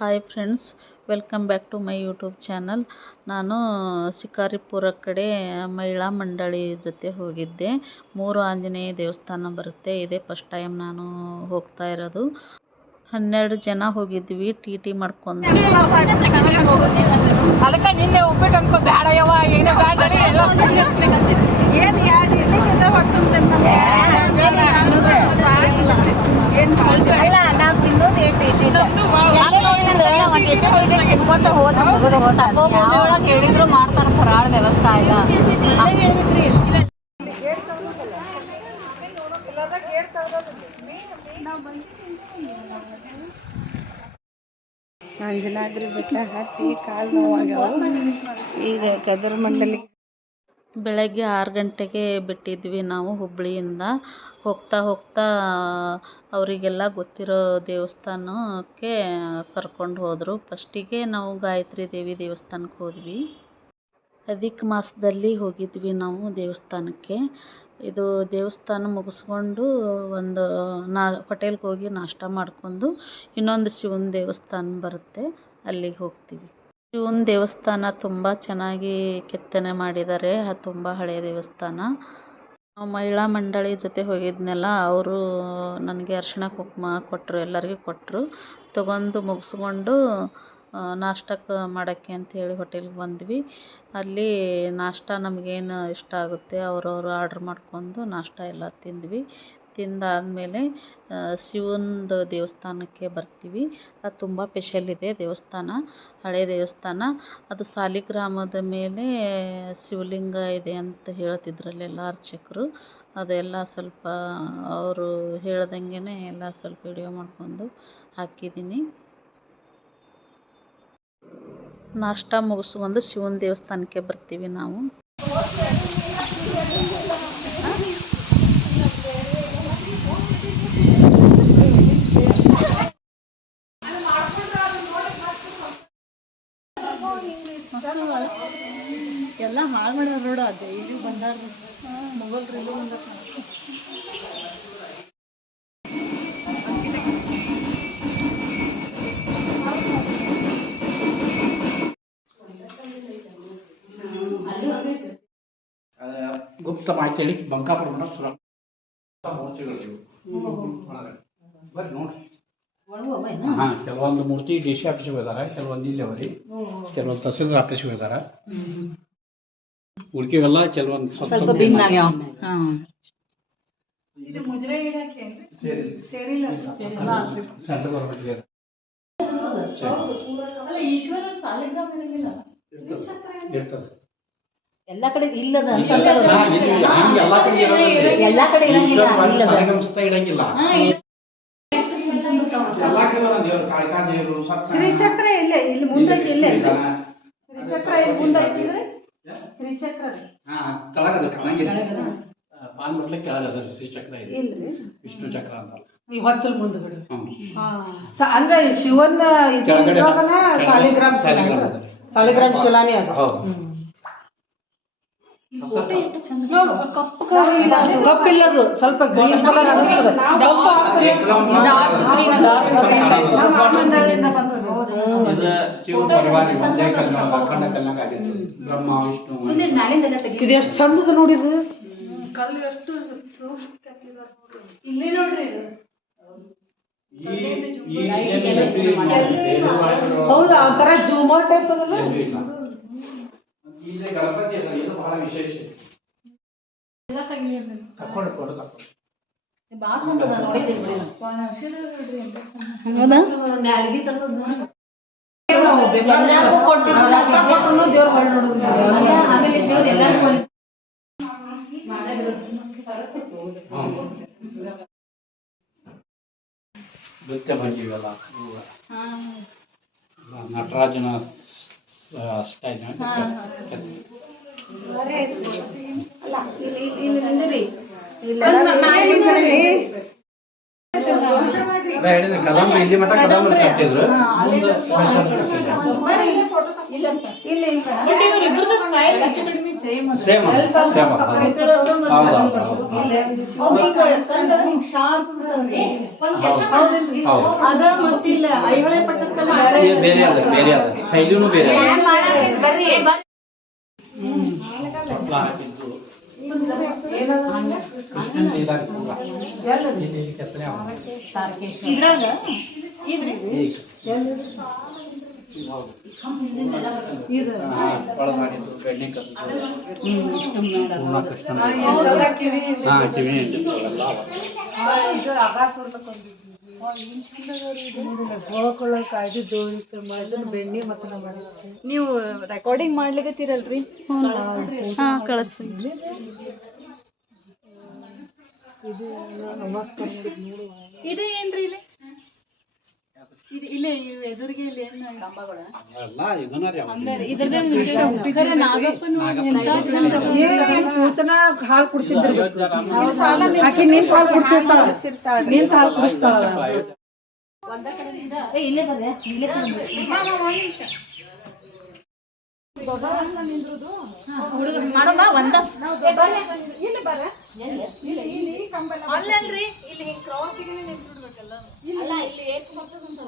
Hi friends, welcome back to my YouTube channel. ನಾನು ಶಿಕಾರಿಪುರ ಕಡೆ ಮಹಿಳಾ ಮಂಡಳಿ ಜೊತೆ ಹೋಗಿದ್ದೆ. 3 ಆಂಜನೇಯ ದೇವಸ್ಥಾನ ಬರುತ್ತೆ. ಇದೇ ಫಸ್ಟ್ ಟೈಮ್ ನಾನು ಹೋಗ್ತಾ ಇರೋದು. 12 ಜನ ಹೋಗಿದ್ವಿ ಟಿ ಟಿ ಮಾಡ್ಕೊಂಡು. ಅದಕ್ಕೆ ನಿನ್ನೆ ಉಪ್ಪಿಟ್ಟು ಅನ್ಕೋ ಬೇಡ ಯವ್ವ ಏನೇ ಬೇಡ ಕೇಳಿದ್ರು ಮಾಡ್ತಾರ ಫರಾಳ ವ್ಯವಸ್ಥೆ ಇಲ್ಲ. ಅಂಜನಾದ್ರಿ ಬೆಟ್ಟ ಹತ್ತಿ ಕಾಲು ನೋವಾಗ್ಯಾವ. ಈಗ ಕದರ ಮಂಡಲಿ ಬೆಳಗ್ಗೆ 6 ಗಂಟೆಗೆ ಬಿಟ್ಟಿದ್ವಿ ನಾವು ಹುಬ್ಬಳ್ಳಿಯಿಂದ. ಹೋಗ್ತಾ ಹೋಗ್ತಾ ಅವರಿಗೆಲ್ಲ ಗೊತ್ತಿರೋ ದೇವಸ್ಥಾನಕ್ಕೆ ಕರ್ಕೊಂಡು ಹೋದರು. ಫಸ್ಟಿಗೆ ನಾವು ಗಾಯತ್ರಿ ದೇವಿ ದೇವಸ್ಥಾನಕ್ಕೆ ಹೋದ್ವಿ. ಅಧಿಕ ಮಾಸದಲ್ಲಿ ಹೋಗಿದ್ವಿ ನಾವು ದೇವಸ್ಥಾನಕ್ಕೆ. ಇದು ದೇವಸ್ಥಾನ ಮುಗಿಸ್ಕೊಂಡು ಒಂದು ಹೋಟೆಲ್ಗೆ ಹೋಗಿ ನಾಷ್ಟ ಮಾಡ್ಕೊಂಡು ಇನ್ನೊಂದು ಶಿವನ ದೇವಸ್ಥಾನ ಬರುತ್ತೆ, ಅಲ್ಲಿಗೆ ಹೋಗ್ತೀವಿ. ಶಿವನ ದೇವಸ್ಥಾನ ತುಂಬ ಚೆನ್ನಾಗಿ ಕೆತ್ತನೆ ಮಾಡಿದ್ದಾರೆ. ಅದು ತುಂಬ ಹಳೆಯ ದೇವಸ್ಥಾನ. ಮಹಿಳಾ ಮಂಡಳಿ ಜೊತೆ ಹೋಗಿದ್ನಲ್ಲ, ಅವರು ನನಗೆ ಅರಿಶಿಣ ಕುಂಕುಮ ಕೊಟ್ಟರು, ಎಲ್ಲರಿಗೂ ಕೊಟ್ಟರು. ತಗೊಂಡು ಮುಗಿಸ್ಕೊಂಡು ನಾಷ್ಟಕ್ಕೆ ಮಾಡೋಕ್ಕೆ ಅಂಥೇಳಿ ಹೋಟೆಲ್ಗೆ ಬಂದ್ವಿ. ಅಲ್ಲಿ ನಾಷ್ಟ ನಮಗೇನು ಇಷ್ಟ ಆಗುತ್ತೆ ಅವ್ರವ್ರು ಆರ್ಡ್ರ್ ಮಾಡ್ಕೊಂಡು ನಾಷ್ಟ ಎಲ್ಲ ತಿಂದ್ವಿ. ತಿಂದಾದಮೇಲೆ ಶಿವನದು ದೇವಸ್ಥಾನಕ್ಕೆ ಬರ್ತೀವಿ. ಅದು ತುಂಬ ಸ್ಪೆಷಲ್ ಇದೆ ದೇವಸ್ಥಾನ, ಹಳೆಯ ದೇವಸ್ಥಾನ. ಅದು ಸಾಲಿಗ್ರಾಮದ ಮೇಲೆ ಶಿವಲಿಂಗ ಇದೆ ಅಂತ ಹೇಳ್ತಿದ್ರಲ್ಲೆಲ್ಲ ಅರ್ಚಕರು. ಅದೆಲ್ಲ ಸ್ವಲ್ಪ ಅವರು ಹೇಳ್ದಂಗೆ ಎಲ್ಲ ಸ್ವಲ್ಪ ವಿಡಿಯೋ ಮಾಡ್ಕೊಂಡು ಹಾಕಿದ್ದೀನಿ. ನಾಷ್ಟ ಮುಗಿಸ್ಕೊಂಡು ಶಿವನ ದೇವಸ್ಥಾನಕ್ಕೆ ಬರ್ತೀವಿ ನಾವು. ಎಲ್ಲ ಹಾಳು ಮಾಡ್ಯಾರ ನೋಡ. ಅದೇ ಇಲ್ಲಿ ಬಂದಾರ ಮೊಬೈಲ್ ರೀಲು ಬಂದ. ಗುಪ್ತ ಮಾಹಿತಿ ಬಂಕಾಪುರ ಮೂರ್ತಿಗಳು ಬರ್ರಿ ನೋಡ್ರಿ. ಹಾಂ, ಕೆಲವೊಂದು ಮೂರ್ತಿ ಡಿ ಸಿ ಆಫೀಸ್ಗೆ ಇದಾರೆ, ಕೆಲವೊಂದು ಇಲ್ಲಿ ಅವರಿ, ಕೆಲವೊಂದು ತಹಸೀಲ್ದಾರ್ ಆಫೀಸ್ಗೆ ಇದಾರೆ. ಉಳ್ಕಿವೆಲ್ಲ ಕೆಲವೊಂದು ಸ್ವಲ್ಪ ಭಿನ್ನ ಆಗ್ಯಾವ. ಸೆಂಟ್ರಲ್ ಗೌರ್ಮೆಂಟ್ಗೆ ಇರ್ತದೆ. ಎಲ್ಲ ಕಡೆ ಇಲ್ಲದ ಎಲ್ಲ ಕಡೆ ಇರಂಗಿಲ್ಲ. ಶ್ರೀಚಕ್ರ ಇಲ್ಲ, ಇಲ್ಲಿ ಮುಂದಕ್ಕೆ ಇಲ್ಲ. ಶ್ರೀಚಕ್ರ ಇಲ್ಲಿ ಮುಂದಕ್ಕೆ ಶ್ರೀಚಕ್ರ ಪಾನ್ ಬರ್ಲಿಕ್ಕೆ ಕೆಳಗದ ಶ್ರೀಚಕ್ರ ಇದೆ, ವಿಷ್ಣು ಚಕ್ರ ಅಂತ ಈ ಹೊಚ್ಚಲ್ ಮುಂದ್ಗಡೆ. ಅಂದ್ರೆ ಶಿವನ ಸಾಲಿಗ್ರಾಮ ಶಿಲಾನಿ ಅದು. ಕಪ್ಪಿಲ್ಲದು, ಸ್ವಲ್ಪ ಗ್ರೀನ್ ಕಲರ್ ಅನಿಸ್ತದೆ. ಇದು ಎಷ್ಟು ಚಂದದ ನೋಡಿದು ಕಲ್ಲು, ಎಷ್ಟು ಇಲ್ಲಿ ನೋಡ್ರಿ. ಹೌದಾ, ಒಂಥರ ಜೂಮರ್ ಟೈಪ್ ಅದಲ್ಲ. ಗಣಪತಿ ಇದು ಬಹಳ ವಿಶೇಷ. ತಕ್ಕೊಂಡು ಫೋಟೋ ತಕ್ಕೊಂಡು ನೃತ್ಯ ಭಂಗಿವೆಲ್ಲ ನಟರಾಜನ ಸ್ಟೈಲ್ ಕದಂಬ ಇಲ್ಲಿ ಮಟ್ಟ ಕದಂಬ ಕಟ್ಟಿದ್ರು. ಸೇಮ್ ಅದ ಮತ್ತಿಲ್ಲ ಐಹೊಳೆ ಪಟ್ಟದಕಲ್ಲು ಬೇರೆ ಅದ ಶೈಲಿನೂ ಬೇರೆ ಅದ. ತೊಟ್ಲ ಹಾಕಿದ್ದು ಕೃಷ್ಣನ ಇದಾಗಿ ಪೂರ ಇಲ್ಲಿ ಕೆತ್ತನೆ ಅವ. ಹೌದು. ಒಳಗಾಗಿದ್ದು ಬೆಣ್ಣೆ ಕದ್ದು ಪೂರ್ಣ ಕೃಷ್ಣನ ಕಿವಿ ಎಲ್ಲ ಅವ. ನೀವು ರೆಕಾರ್ಡಿಂಗ್ ಮಾಡ್ಲಿಕತ್ತೀರಲ್ರಿ? ಹಾಂ ಕಳಿಸ್ತೀನಿ. ಇದು ಏನ್ರಿ ಇಲ್ಲಿ? ಇದು ಇಲ್ಲೇ ಎದುರಿಗೆ ಇಲ್ಲಿ ಏನು ಕಂಬಗಳ ಎಲ್ಲ ಇದನ್ನ ರೀ ಅವ. ಕೂತನ ಹಾಲು ಕುಡಿಸಿದ್ರು ಆಕಿ ನಿಂತ ಹಾಲು ಕುಡಿಸಿರ್ತಾಳ ನಿಂತ ಹಾಲು ಕುಡಿಸ್ತಾಳ. ಮಾಡಮ್ಮ ಒಂದ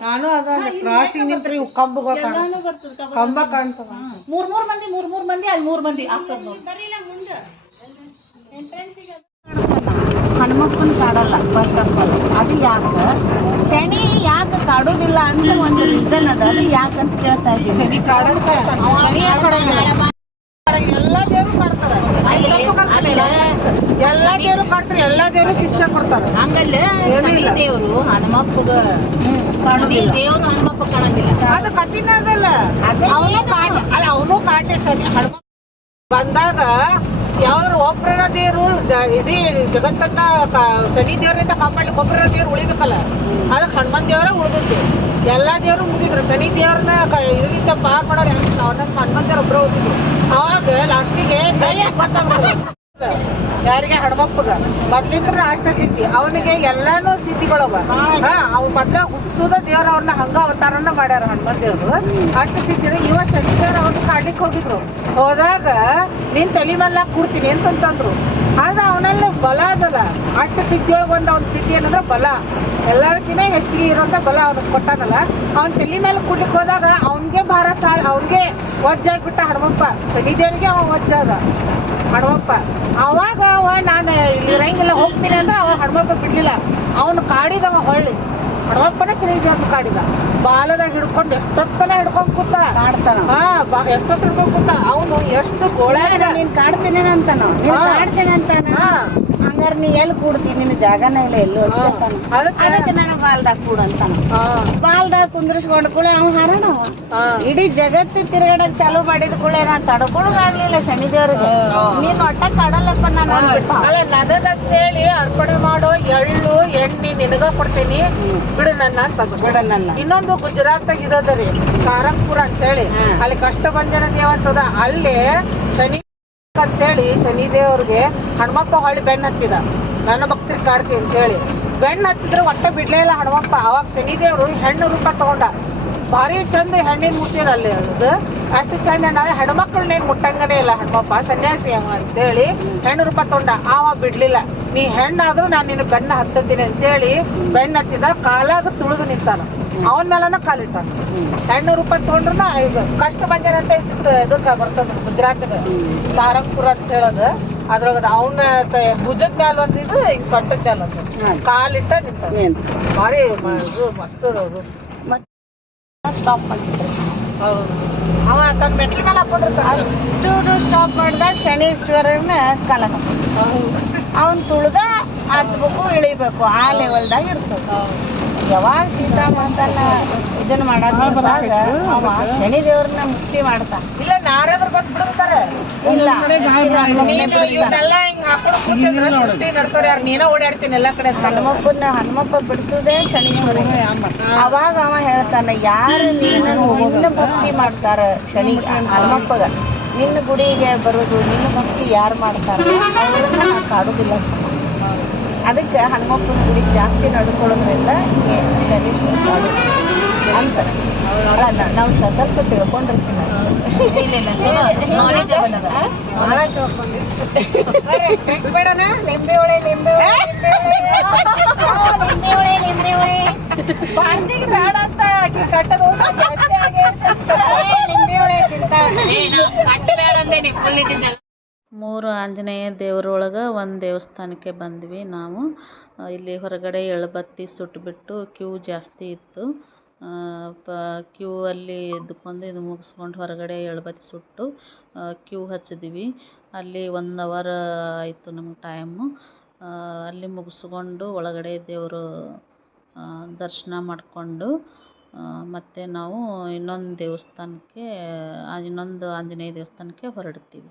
ನಾನು ಅದ ಕ್ರಾಸಿಂಗ್ ನಿಂತ್ರಿ ಇವು ಕಂಬಗಳು ಕಂಬ ಕಾಣ್ತಾವ. ಮೂರ್ ಮಂದಿ ಅಲ್ಲಿ 3 ಮಂದಿ ಆಗ್ತದ ನೋಡಿ. ಹನುಮಪ್ಪನ ಕಾಡಲ್ಲ ಫಸ್ಟ್ ಆಫ್ ಆಲ್. ಅದು ಯಾಕೆ ಶನಿ ಯಾಕೆ ಕಾಡೋದಿಲ್ಲ ಅಂತ ಒಂದು ರೀಸನ್ ಅದ. ಅದು ಯಾಕಂತ ಕೇಳ್ತಾ ಇದ್ದೀನಿ. ಶನಿ ಕಾಡೋದು ಎಲ್ಲಾ ದೇವ್ರು ಕಾಡ್ತಾರ, ಎಲ್ಲಾ ದೇವ್ರು ಕಾಡ್ತಾರೆ, ಎಲ್ಲಾ ದೇವ್ರು ಶಿಕ್ಷೆ ಕೊಡ್ತಾರ. ಹಂಗಲ್ಲ ಶನಿ ದೇವ್ರು ಹನುಮಪ್ಪಗ ದೇವ್ರು ಹನುಮಪ್ಪ ಕಾಣಂಗಿಲ್ಲ. ಅದು ಕಠಿಣ ಅದಲ್ಲ. ಅವನು ಕಾಟೆ ಶನಿ ಹನುಮ ಬಂದಾಗ ಯಾವ್ದಾರು ಒಬ್ಬರ ದೇವ್ರು ಇಡೀ ಜಗತ್ತನ್ನ ಶನಿ ದೇವ್ರಿಂದ ಕಾಪಾಡ್ಲಿಕ್ಕೆ ಒಬ್ಬರ ದೇವ್ರು ಉಳಿಬೇಕಲ್ಲ. ಅದಕ್ಕೆ ಹನುಮನ್ ದೇವ್ರ ಉಳಿದದ್ದು. ಎಲ್ಲಾ ದೇವ್ರು ಮುಗಿದ್ರು. ಶನಿ ದೇವ್ರನ್ನ ಇದರಿಂದ ಪಾರ್ ಮಾಡೋರು ಅವನನ್ನ ಹನುಮನ್ ದೇವ್ರ ಒಬ್ಬರು ಉಳಿದಿದ್ರು. ಅವಾಗ ಲಾಸ್ಟಿಗೆ ಯಾರಿಗೆ ಹನುಮಪ್ಪಗ ಮೊದ್ಲಿಂದ್ರ ಅಷ್ಟ ಸಿದ್ಧಿ. ಅವನಿಗೆ ಎಲ್ಲಾನು ಸಿದ್ಧಿಗಳವ. ಅವ್ ಮೊದ್ಲ ಹುಟ್ಟಿಸೋದ ದೇವ್ರ ಅವ್ರನ್ನ ಹಂಗ ಅವತಾರನ ಮಾಡ್ಯಾರ ಹನುಮನ್ ದೇವ್ರು. ಅಷ್ಟ ಸಿದ್ಧಿ ಇವ ಶನಿ ದೇವ್ರ ಅವ್ರನ್ನ ಕಾಡ್ಲಿಕ್ಕೆ ಹೋಗಿದ್ರು. ಹೋದಾಗ ನೀನ್ ತಲೆ ಮೇಲೆ ಕೂಡ್ತೀನಿ ಅಂತಂದ್ರು. ಆದ್ರೆ ಅವನಲ್ಲಿ ಬಲ ಅದಲ್ಲ. ಅಷ್ಟ ಸಿದ್ಧಿಯೊಳಗ ಅವ್ನ ಸಿದ್ಧಿ ಏನಂದ್ರ ಬಲ. ಎಲ್ಲದಕ್ಕಿಂತ ಹೆಚ್ಚಿಗೆ ಇರೋಂತ ಬಲ ಅವ್ನಿಗೆ ಕೊಟ್ಟಾನಲ್ಲ. ಅವ್ನ ತಲೆ ಮೇಲೆ ಕೂಡ್ಲಿಕ್ಕೆ ಹೋದಾಗ ಅವ್ನ್ಗೆ ಭಾರ ಅವ್ನ್ಗೆ ವಜ್ಜಾಗ್ಬಿಟ್ಟ ಹನುಮಪ್ಪ. ಶನಿ ದೇವ್ರಿಗೆ ಅವ ವಜ್ಜ ಅದ ಹನುಮಪ್ಪ. ಅವಾಗ ಅವ ನಾನು ಇಲ್ಲಿ ಇರಂಗಿಲ್ಲ ಹೋಗ್ತೀನಿ ಅಂದ್ರೆ ಅವ ಹನುಮಪ್ಪ ಬಿಡ್ಲಿಲ್ಲ. ಅವನು ಕಾಡಿದವ ಹೊಳ್ಳಿ ಹನುಮಪ್ಪನ ಶನಿ ದೇವ್ರನ್ನ ಕಾಡಿದ. ಬಾಲದಾಗ ಹಿಡ್ಕೊಂಡು ಎಷ್ಟೊತ್ತನ ಹಿಡ್ಕೊಂಡ್ ಕೂತ ಕಾಡ್ತಾನ. ಎಷ್ಟೊತ್ತು ಹಿಡ್ಕೊಂಡ್ ಕೂತ. ಅವನು ಎಷ್ಟು ಗೋಳಾಡಿದ. ನೀನ್ ಕಾಡ್ತೇನೆ ಅಂತಾನ, ಕಾಡ್ತೇನೆ ಅಂತಾನ. ಹಂಗಾರ ನೀ ಎಲ್ಲಿ ಕೂಡ್ತೀನಿ? ನಿನ್ನ ಜಾಗನ ಇಲ್ಲ ಎಲ್ಲೂ ಅಂತಾನ. ಅದಕ್ಕೆ ನನಗ ಬಾಲ್ದಾಗ ಕೂಡ್ ಅಂತಾನ. ಬಾಲ್ದಾಗ ಕುಂದ್ರಿಸ್ಕೊಂಡ್ ಕೂಳೆ ಅವ್ನು ಹಾರಾಣ. ಇಡೀ ಜಗತ್ತು ತಿರ್ಗಾಡಕ್ ಚಾಲೂ ಮಾಡಿದ ಕೂಳೆ ನಾನ್ ತಡ್ಕೊಳೋದಾಗ್ಲಿಲ್ಲ ಶನಿ ದೇವ್ರಿಗೆ. ನೀನ್ ಒಟ್ಟ ಕಾಡಲ್ಲಪ್ಪ ನಾನು ಅಂದ್ಬಿಟ್ಟ. ಅಲ್ಲ ನನಗಂತೇಳಿ ಅರ್ಪಣೆ ಮಾಡೋ ಎಳ್ಳು ಎಣ್ಣೆ ನಿನಗ ಕೊಡ್ತೀನಿ ಬಿಡು ನನ್ನ ಅಂತ ಬಿಡ ನನ್ನ. ಇನ್ನೊಂದು ಗುಜರಾತ್ನಾಗ ಇರೋದ್ರಿ ಕಾರಂಪುರ ಅಂತೇಳಿ. ಅಲ್ಲಿ ಕಷ್ಟಭಂಜನ ದೇವಂತದ. ಅಲ್ಲಿ ಶನಿ ಅಂತೇಳಿ ಶನಿ ದೇವ್ರಿಗೆ ಹನುಮಪ್ಪ ಹೊಳ್ಳಿ ಬೆನ್ನ ಹತ್ತಿದ. ನನ್ನ ಭಕ್ತರಿಗೆ ಕಾಡ್ತಿ ಅಂತೇಳಿ ಬೆನ್ನ ಹತ್ತಿದ್ರೆ ಒಟ್ಟ ಬಿಡ್ಲೇ ಇಲ್ಲ ಹನುಮಪ್ಪ. ಅವಾಗ ಶನಿ ದೇವ್ರು ಹೆಣ್ಣು ರೂಪ ತಗೊಂಡ. ಭಾರಿ ಚಂದ ಹೆಣ್ಣಿನ ಮುಟ್ಟಿರ ಅಲ್ಲಿ. ಅದು ಅಷ್ಟು ಚಂದ ಹೆಣ್ಮಕ್ಳನ್ನೇನು ಮುಟ್ಟಂಗನೇ ಇಲ್ಲ ಹನುಮಪ್ಪ. ಸನ್ಯಾಸಿ ಅವ ಅಂತೇಳಿ ಹೆಣ್ಣು ರೂಪ ತಗೊಂಡ. ಅವ ಬಿಡ್ಲಿಲ್ಲ. ನೀ ಹೆಣ್ಣಾದ್ರೂ ನಾನು ನಿನ್ನ ಬೆನ್ನ ಹತ್ತತೀನಿ ಅಂತೇಳಿ ಬೆನ್ನ ಹತ್ತಿದ. ಕಾಲಾಗ ತುಳಿದು ನಿಂತಾನ. ಅವನ ಮೇಲನ ಕಾಲಿಟ್ಟಾನ. ಹೆಣ್ಣು ರೂಪ ತಗೊಂಡ್ರನ ಇದು ಕಷ್ಟ ಬಂಜನ ಅಂತ ಸಿಕ್ತು. ಇದಕ್ಕೆ ಬರ್ತದ ಗುಜರಾತ್ಗ ಸಾರಂಗಪುರ ಅಂತ ಹೇಳೋದು. ಅದ್ರಾಗ ಅವನ ಭುಜದ ಮ್ಯಾಲ ಒಂದು ಇದು ಹಿಂಗ್ ಸೊಟ್ಟದ ಮ್ಯಾಲ ಒಂದು ಕಾಲಿಟ್ಟ ನಿಂತ. ಭಾರಿ ಇದು ಮಸ್ತ್ ಅದು. ಸ್ಟಾಪ್ ಮಾಡಿದ್ರು. ಹೌದು. ಅವ ತನ್ನ ಮೆಟ್ಲ ಮೇಲೆ ಹಾಕೊಂಡಿರ್ತಾನ. ಅಷ್ಟು ಸ್ಟಾಪ್ ಮಾಡಿದಾಗ ಶನೀಶ್ವರನ ಕಾಲ ಅವನ್ ತುಳ್ದ ಹತ್ಬೇಕು ಇಳಿಬೇಕು ಆ ಲೆವೆಲ್ದಾಗ ಇರ್ತದ. ಯಾವಾಗ ಸೀತಾಮಾತನ ಇದನ್ನ ಮಾಡಾಕ ಅವ ಶನಿ ದೇವ್ರನ್ನ ಮುಕ್ತಿ ಮಾಡ್ತಾನ. ಇಲ್ಲ ನಾರಾದ್ರು ಬಂದ್ ಬಿಡ್ತಾರೆ. ಇಲ್ಲ ಇವನ್ನೆಲ್ಲ ಹಿಂಗ್ ಹಾಕೊಂಡು ಕೂತಿದ್ರೆ ಸುತ್ತಿ ನಡ್ಸೋರು ಯಾರು? ನೀನ ಓಡಾಡ್ತೀನಿ ಎಲ್ಲಾ ಕಡೆ. ಹನುಮಪ್ಪ ಬಿಡಿಸೋದೇ ಶನೀಶ್ವರ. ಅವಾಗ ಅವ ಹೇಳ್ತಾನ, ಯಾರು ನಿನ್ನ ಭಕ್ತಿ ಮಾಡ್ತಾರ ಶನಿ ಹನುಮಪ್ಪಗ, ನಿನ್ನ ಗುಡಿಗೆ ಬರೋದು ನಿನ್ನ ಭಕ್ತಿ ಯಾರು ಮಾಡ್ತಾರ ಅವ್ರನ್ನ ನಾ ಕಾಡುದಿಲ್ಲ. ಅದಕ್ಕೆ ಹನುಮಪ್ಪನ ಗುಡಿಗೆ ಜಾಸ್ತಿ ನಡ್ಕೊಳ್ಳೋದ್ರಿಂದ ಶನೀಶ್ವರ ಕಾಡು ಅಂತಾರೆ. ನಾವು ಸ್ವಲ್ಪ ತಿಳ್ಕೊಂಡಿರ್ತೀವಿ. ಬೇಡಣ ಲಿಂಬೆ ಹೊಳೆ ಬಾಂಡಿಗೆ ಬೇಡ ಅಂತ ಕಟ್ಟದ ಮೂರು ಆಂಜನೇಯ ದೇವರೊಳಗೆ ಒಂದು ದೇವಸ್ಥಾನಕ್ಕೆ ಬಂದ್ವಿ ನಾವು. ಇಲ್ಲಿ ಹೊರಗಡೆ ಎಳ್ಬತ್ತಿ ಸುಟ್ಬಿಟ್ಟು ಕ್ಯೂ ಜಾಸ್ತಿ ಇತ್ತು. ಕ್ಯೂ ಅಲ್ಲಿ ಇದ್ಕೊಂಡು ಇದು ಮುಗಿಸ್ಕೊಂಡು ಹೊರಗಡೆ ಎಳ್ಬತ್ತಿ ಸುಟ್ಟು ಕ್ಯೂ ಹಚ್ಚಿದ್ವಿ. ಅಲ್ಲಿ 1 ಅವರ್ ಆಯಿತು ನಮ್ಗೆ ಟೈಮು. ಅಲ್ಲಿ ಮುಗಿಸ್ಕೊಂಡು ಒಳಗಡೆ ದೇವರು ದರ್ಶನ ಮಾಡಿಕೊಂಡು ಮತ್ತು ನಾವು ಇನ್ನೊಂದು ಆಂಜನೇಯ ದೇವಸ್ಥಾನಕ್ಕೆ ಹೊರಡ್ತೀವಿ.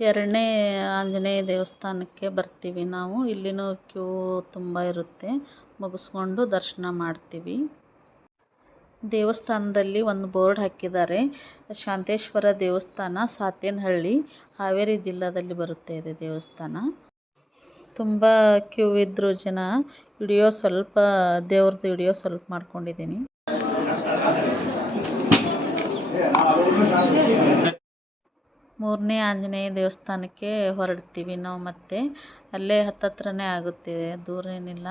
ಎರಡನೇ ಆಂಜನೇಯ ದೇವಸ್ಥಾನಕ್ಕೆ ಬರ್ತೀವಿ ನಾವು. ಇಲ್ಲಿನೂ ಕ್ಯೂ ತುಂಬ ಇರುತ್ತೆ. ಮುಗಿಸ್ಕೊಂಡು ದರ್ಶನ ಮಾಡ್ತೀವಿ. ದೇವಸ್ಥಾನದಲ್ಲಿ ಒಂದು ಬೋರ್ಡ್ ಹಾಕಿದ್ದಾರೆ. ಶಾಂತೇಶ್ವರ ದೇವಸ್ಥಾನ, ಸಾತೇನಹಳ್ಳಿ, ಹಾವೇರಿ ಜಿಲ್ಲಾದಲ್ಲಿ ಬರುತ್ತೆ ಇದೆ ದೇವಸ್ಥಾನ. ತುಂಬ ಕ್ಯೂ ಇದ್ದರು ಜನ. ದೇವ್ರದ್ದು ವಿಡಿಯೋ ಸ್ವಲ್ಪ ಮಾಡ್ಕೊಂಡಿದ್ದೀನಿ. ಮೂರನೇ ಆಂಜನೇಯ ದೇವಸ್ಥಾನಕ್ಕೆ ಹೊರಡ್ತೀವಿ ನಾವು. ಮತ್ತೆ ಅಲ್ಲೇ ಹತ್ತತ್ರನೇ ಆಗುತ್ತೆ, ದೂರ ಏನಿಲ್ಲ.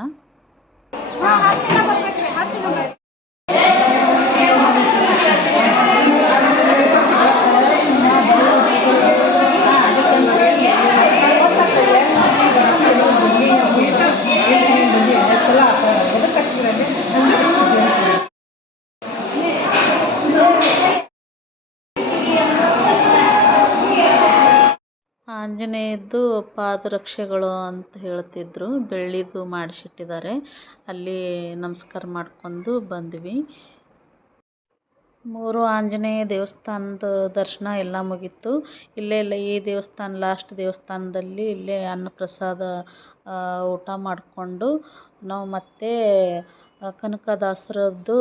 ಆಂಜನೇಯದ್ದು ಪಾದರಕ್ಷೆಗಳು ಅಂತ ಹೇಳ್ತಿದ್ರು, ಬೆಳ್ಳಿದು ಮಾಡಿಸಿಟ್ಟಿದ್ದಾರೆ. ಅಲ್ಲಿ ನಮಸ್ಕಾರ ಮಾಡ್ಕೊಂಡು ಬಂದ್ವಿ. 3 ಆಂಜನೇಯ ದೇವಸ್ಥಾನದ ದರ್ಶನ ಎಲ್ಲ ಮುಗೀತು. ಇಲ್ಲೇ ಈ ದೇವಸ್ಥಾನ ಲಾಸ್ಟ್ ದೇವಸ್ಥಾನದಲ್ಲಿ ಇಲ್ಲೇ ಅನ್ನಪ್ರಸಾದ ಊಟ ಮಾಡಿಕೊಂಡು ನಾವು ಮತ್ತೆ ಕನಕದಾಸರದ್ದು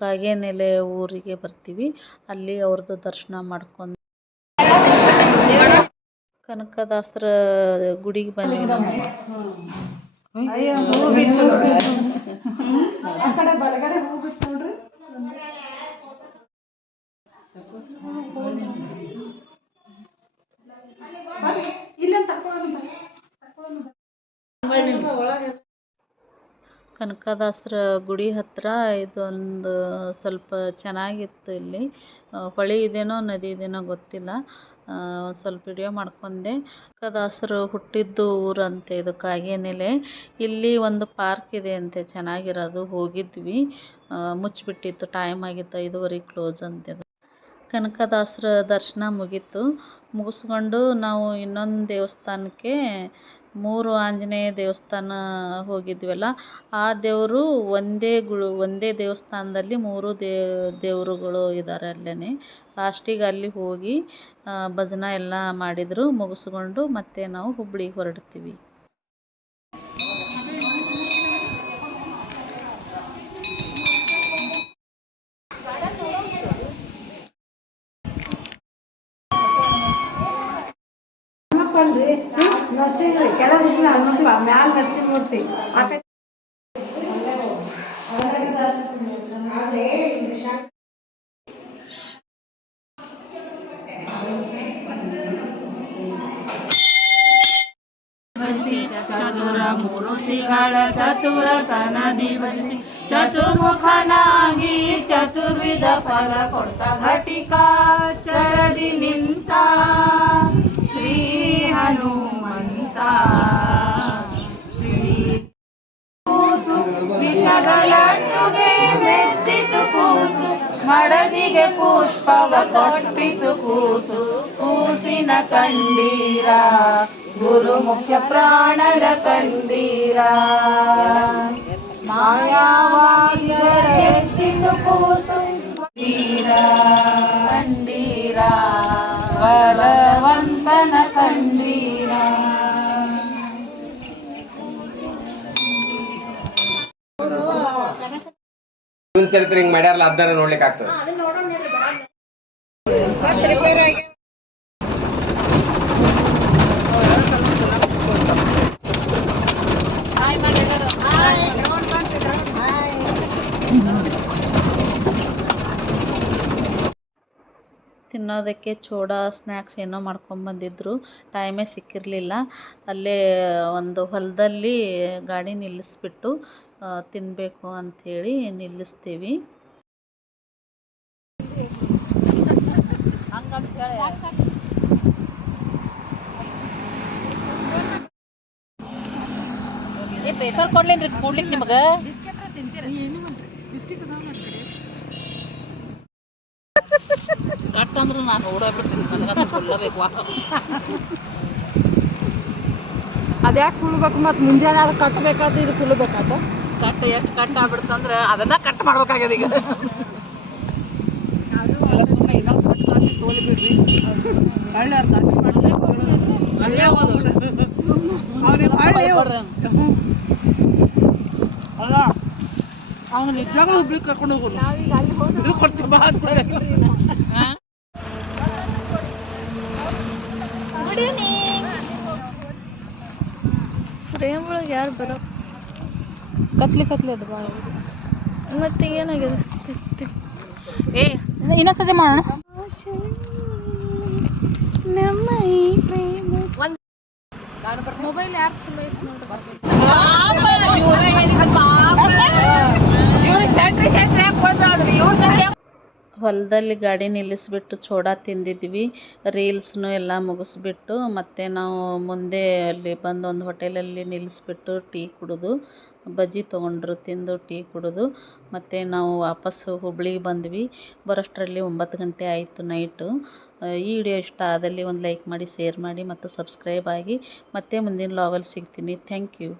ಕಾಗೇನೆಲೆ ಊರಿಗೆ ಬರ್ತೀವಿ. ಅಲ್ಲಿ ಅವ್ರದ್ದು ದರ್ಶನ ಮಾಡ್ಕೊಂಡು ಕನಕದಾಸರ ಗುಡಿಗೆ ಬಂದ್ವಿ ನಾವು. ಕನಕದಾಸರ ಗುಡಿ ಹತ್ತಿರ ಇದೊಂದು ಸ್ವಲ್ಪ ಚೆನ್ನಾಗಿತ್ತು. ಇಲ್ಲಿ ಹೊಳೆ ಇದೇನೋ ನದಿ ಇದೇನೋ ಗೊತ್ತಿಲ್ಲ. ಒಂದು ಸ್ವಲ್ಪ ವಿಡಿಯೋ ಮಾಡ್ಕೊಂಡೆ. ಕನಕದಾಸರು ಹುಟ್ಟಿದ್ದು ಊರಂತೆ ಇದು ಕಾಗೇನೆಲೆ. ಇಲ್ಲಿ ಒಂದು ಪಾರ್ಕ್ ಇದೆ ಅಂತೆ ಚೆನ್ನಾಗಿರೋದು. ಹೋಗಿದ್ವಿ, ಮುಚ್ಚಿಬಿಟ್ಟಿತ್ತು, ಟೈಮ್ ಆಗಿತ್ತು, 5:30 ಕ್ಲೋಸ್ ಅಂತೆ. ಕನಕದಾಸರ ದರ್ಶನ ಮುಗಿಸ್ಕೊಂಡು ನಾವು ಇನ್ನೊಂದು ದೇವಸ್ಥಾನಕ್ಕೆ 3 ಆಂಜನೇಯ ದೇವಸ್ಥಾನ ಹೋಗಿದ್ವಲ್ಲ, ಆ ದೇವರು ಒಂದೇ ದೇವಸ್ಥಾನದಲ್ಲಿ 3 ದೇವರುಗಳು ಇದ್ದಾರೆ ಅಲ್ಲೇ. ಲಾಸ್ಟಿಗೆ ಅಲ್ಲಿ ಹೋಗಿ ಭಜನೆ ಎಲ್ಲ ಮಾಡಿದರು. ಮುಗಿಸ್ಕೊಂಡು ಮತ್ತೆ ನಾವು ಹುಬ್ಳಿಗೆ ಹೊರಡ್ತೀವಿ. ನರಸಿಂಹಮೂರ್ತಿ ಚತುರ ಮೂರ್ತಿಗಳ ಚತುರತನದಿ ಬರಿಸಿ ಚತುರ್ಮುಖನಾಗಿ ಚತುರ್ವಿಧ ಫಲ ಕೊಡ್ತ ಘಟಿಕಾಚರದಿ ನಿಂತ ಶ್ರೀ ಹನುಮಂತ. ಶ್ರೀ ವಿಷಗಳನ್ನುಗೆ ಮೆದ್ದಿತು ಕೂಸು, ಮಡದಿಗೆ ಪುಷ್ಪವ ಕೊಟ್ಟಿತು ಕೂಸು. ಕೂಸಿನ ಕಂಡೀರ ಗುರು ಮುಖ್ಯ ಪ್ರಾಣದ ಕಂಡೀರ. ಮಾಯಾವಾಗಿ ಎತ್ತಿತು ಕೂಸು ಕಂಡೀರ, ಬಲವಂತನ ಕಂಡೀರ. ಚರಿತ್ರೆ ಹಿಂಗ್ ಮಾಡ್ಯಾರಲ್ಲ ಅದನ್ನ ನೋಡ್ಲಿಕ್ಕೆ ಆಗ್ತದೆ. ತಿನ್ನೋದಕ್ಕೆ ಚೂಡಾ ಸ್ನ್ಯಾಕ್ಸ್ ಏನೋ ಮಾಡ್ಕೊಂಬಂದಿದ್ರು, ಟೈಮೇ ಸಿಕ್ಕಿರಲಿಲ್ಲ. ಅಲ್ಲೇ ಒಂದು ಹೊಲದಲ್ಲಿ ಗಾಡಿ ನಿಲ್ಲಿಸ್ಬಿಟ್ಟು ತಿನ್ನಬೇಕು ಅಂಥೇಳಿ ನಿಲ್ಲಿಸ್ತೀವಿ. ಪೇಪರ್ ಕೊಡ್ಲೇನ್ರಿ ಕೂಡ್ಲಿಕ್ಕೆ ನಿಮಗೆ? ಕಟ್ ಅಂದ್ರೆ ನಾನು ಓಡಾಡ್ಬಿಡ್ತೀನಿ, ನನಗಂತ ಕೊಲ್ಲಬೇಕು. ಅದ್ಯಾಕೆ ಕುಳ್ಬೇಕು ಮತ್ತು ಮುಂಜಾನೆ ಅದು ಕಟ್ಟಬೇಕಾದ್ರೆ ಇದು ಕುಲ್ಬೇಕಾದ ಕಟ್ ಎಷ್ಟು ಕಟ್ ಆಗ್ಬಿಡ್ತಂದ್ರೆ ಅದನ್ನ ಕಟ್ ಮಾಡ್ಬೇಕಾಗ್ಯದ ಈಗ. ಅಲ್ಲ ಅವನು ನಿಜವಾಗ್ಲೂ ಹುಬ್ಳಿ ಕರ್ಕೊಂಡು ಹೋಗೋದು ಕೊಡ್ತೀವಿ ಬಾ ಅಂತ ಫ್ರೇಮ್ ಒಳಗೆ ಯಾರು ಬರೋ ಕತ್ಲಿ ಅದು ಭಾಳ ಮತ್ತೆ ಏನಾಗಿದೆ ಇನ್ನೊಂದ್ಸತಿ ಮಾಡೋಣ. ನಮ್ಮ ಈ ಪ್ರೇಮ ಮೊಬೈಲ್ ಯಾರು ಚಲೋ ಐತೆ ಹೊಲದಲ್ಲಿ ಗಾಡಿ ನಿಲ್ಲಿಸ್ಬಿಟ್ಟು ಚೂಡಾ ತಿಂದಿದ್ವಿ. ರೀಲ್ಸ್ನು ಎಲ್ಲ ಮುಗಿಸ್ಬಿಟ್ಟು ಮತ್ತೆ ನಾವು ಮುಂದೆ ಅಲ್ಲಿ ಬಂದು ಒಂದು ಹೋಟೆಲಲ್ಲಿ ನಿಲ್ಲಿಸ್ಬಿಟ್ಟು ಟೀ ಕುಡಿದು, ಬಜ್ಜಿ ತೊಗೊಂಡ್ರು, ತಿಂದು ಟೀ ಕುಡಿದು ಮತ್ತು ನಾವು ವಾಪಸ್ಸು ಹುಬ್ಳಿಗೆ ಬಂದ್ವಿ. ಬರೋಷ್ಟರಲ್ಲಿ 9 ಗಂಟೆ ಆಯಿತು ನೈಟು. ಈ ವಿಡಿಯೋ ಇಷ್ಟ ಆದಲ್ಲಿ ಒಂದು ಲೈಕ್ ಮಾಡಿ, ಶೇರ್ ಮಾಡಿ ಮತ್ತು ಸಬ್ಸ್ಕ್ರೈಬ್ ಆಗಿ. ಮತ್ತೆ ಮುಂದಿನ ವ್ಲಾಗಲ್ಲಿ ಸಿಗ್ತೀನಿ. Thank you.